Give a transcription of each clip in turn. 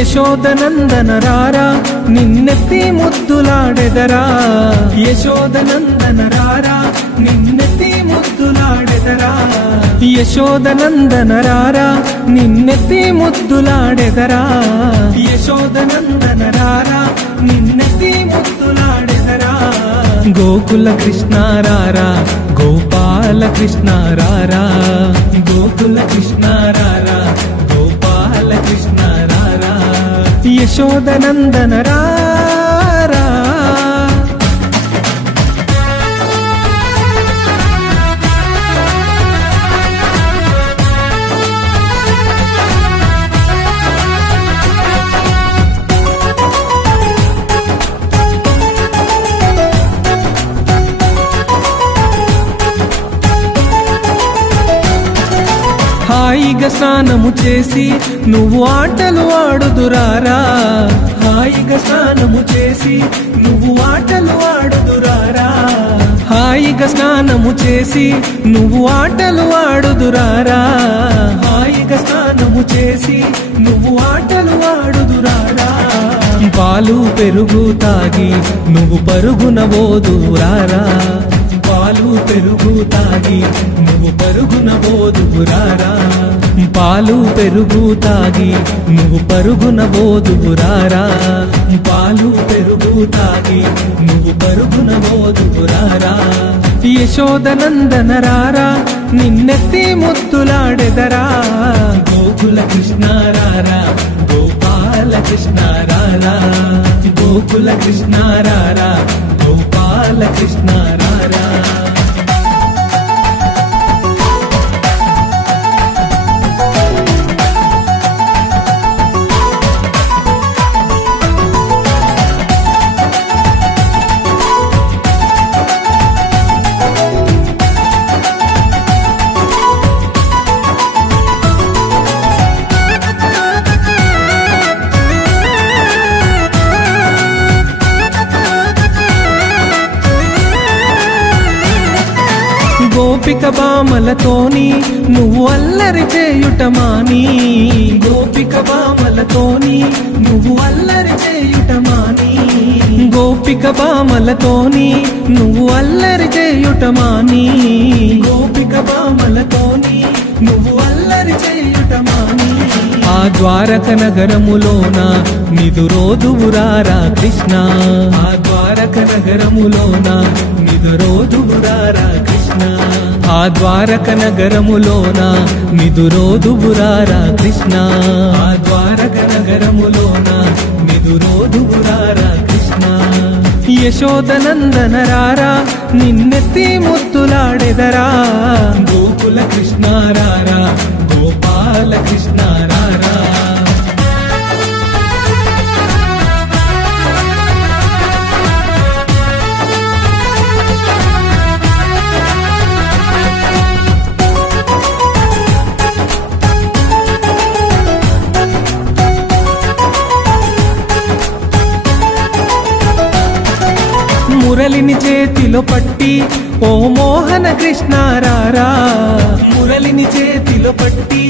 యశోదనందన రారా నిన్నెత్తి ముద్దులాడెదరా యశోదనందన రారా నిన్నెత్తి ముద్దులాడెదరా యశోదనందన రారా నిన్నెత్తి ముద్దులాడెదరా యశోదనందన రారా నిన్నెత్తి ముద్దులాడెదరా గోకుల కృష్ణ రారా గోపాల కృష్ణ రారా గోకుల కృష్ణ రారా గోపాల కృష్ణ రారా యశోదనందన రారా హాయిగా స్నానము చేసి నువ్వు ఆటలు ఆడుదురారా హాయిగా స్నానము చేసి నువ్వు ఆటలు ఆడుదురారా హాయిగా స్నానము చేసి నువ్వు ఆటలు ఆడుదురారా హాయిగా స్నానము చేసి నువ్వు ఆటలు ఆడుదురారా పాలు పెరుగు తాగి నువ్వు పరుగున పోదురారా పాలు పెరుగు తాగి నువ్వు పరుగున పోదురారా పాలు పెరుగు తాగి నువ్వు పరుగున పోదురారా పాలు పెరుగు తాగి నువ్వు పరుగున పోదురారా యశోదనందన రారా నిన్నెత్తి ముద్దులాడెదరా గోకుల కృష్ణ రారా గోపాల కృష్ణ రారా గోకుల కృష్ణ రారా గోపాల కృష్ణ రారా గోపిక బామలతోని నువ్వు అల్లరి చేయుటమాని గోపిక బామలతోని నువ్వు అల్లరి చేయుటమాని గోపిక బామలతోని నువ్వు అల్లరి చేయుటమాని గోపిక బామలతోని నువ్వు అల్లరి చేయుటమాని ఆ ద్వారక నగరములోన నిదురోదువురారా కృష్ణ ఆ ద్వారక నగరములోన నిదురోదువురారా కృష్ణ ఆ ద్వారక నగరములోన నిదురోదువురారా కృష్ణ ఆ ద్వారక నగరములోన నిదురోదువురారా కృష్ణ యశోదనందన రారా నిన్నెత్తి ముద్దులాడెదరా గోకుల కృష్ణ రారా గోపాల కృష్ణ రారా మురళిని చేతిలో పట్టి ఓ మోహన కృష్ణ రారా మురళిని చేతిలో పట్టి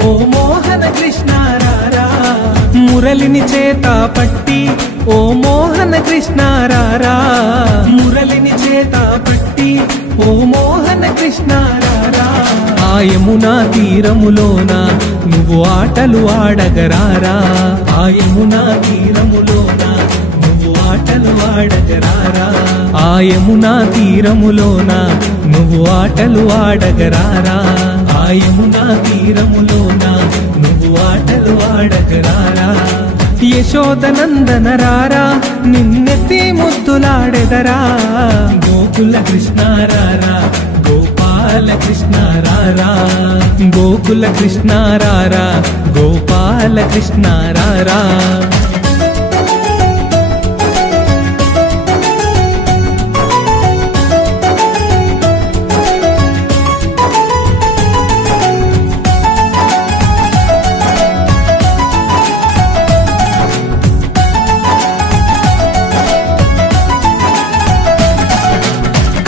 ఓ మోహన కృష్ణ రారా మురళిని చేత పట్టి ఓ మోహన కృష్ణ రారా మురళిని చేత పట్టి ఓ మోహన కృష్ణ రారా ఆ యమునా తీరములోన నువ్వు ఆటలు ఆడగరారా ఆ యమునా తీరములోన ఆటలు ఆడగరారా ఆ యమునా తీరములోన నువ్వు ఆటలు ఆడగరారా ఆ యమునా తీరములోన నువ్వు ఆటలు ఆడగరారా యశోదనందన రారా నిన్నెత్తి ముద్దులాడెదరా గోకుల కృష్ణ రారా గోపాల కృష్ణ రారా గోకుల కృష్ణ రారా గోపాల కృష్ణ రారా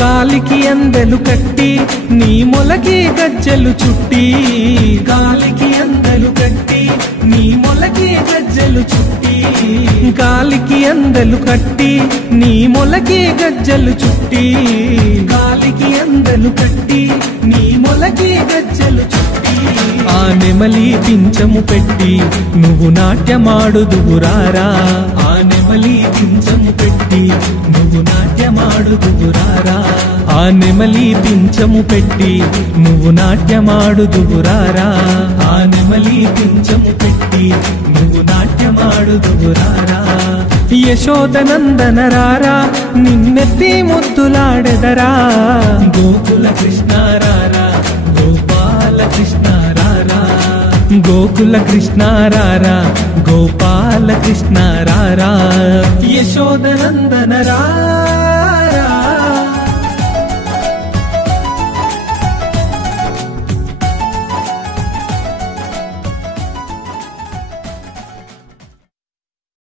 కాలికి అందెలు కట్టి నీ మొలకి గజ్జెలు చుట్టి కాలికి అందెలు కట్టి నీ మొలకి గజ్జెలు గజ్జలు చుట్టి గాలికి అందెలు కట్టి నీ మొలకి గజ్జలు చుట్టి గాలికి అందెలు కట్టి నీ మొలకి గజ్జలు చుట్టి ఆ నెమలి పించము పెట్టి నువ్వు నాట్యమాడుదువురారా ఆ నెమలి పించము పెట్టి నువ్వు నాట్యమాడుదువురారా ఆ నెమలి పించము పెట్టి నువ్వు నాట్యమాడుదువురారా ఆ నెమలి పించము పెట్టి నువ్వు నాట్యమాడుదువురారా యశోదనందన రారా నిన్నెత్తి ముద్దులాడెదరా గోకుల కృష్ణ రారా గోపాల కృష్ణ రారా గోకుల కృష్ణ రారా గోపాల కృష్ణ రారా యశోదనందన రారా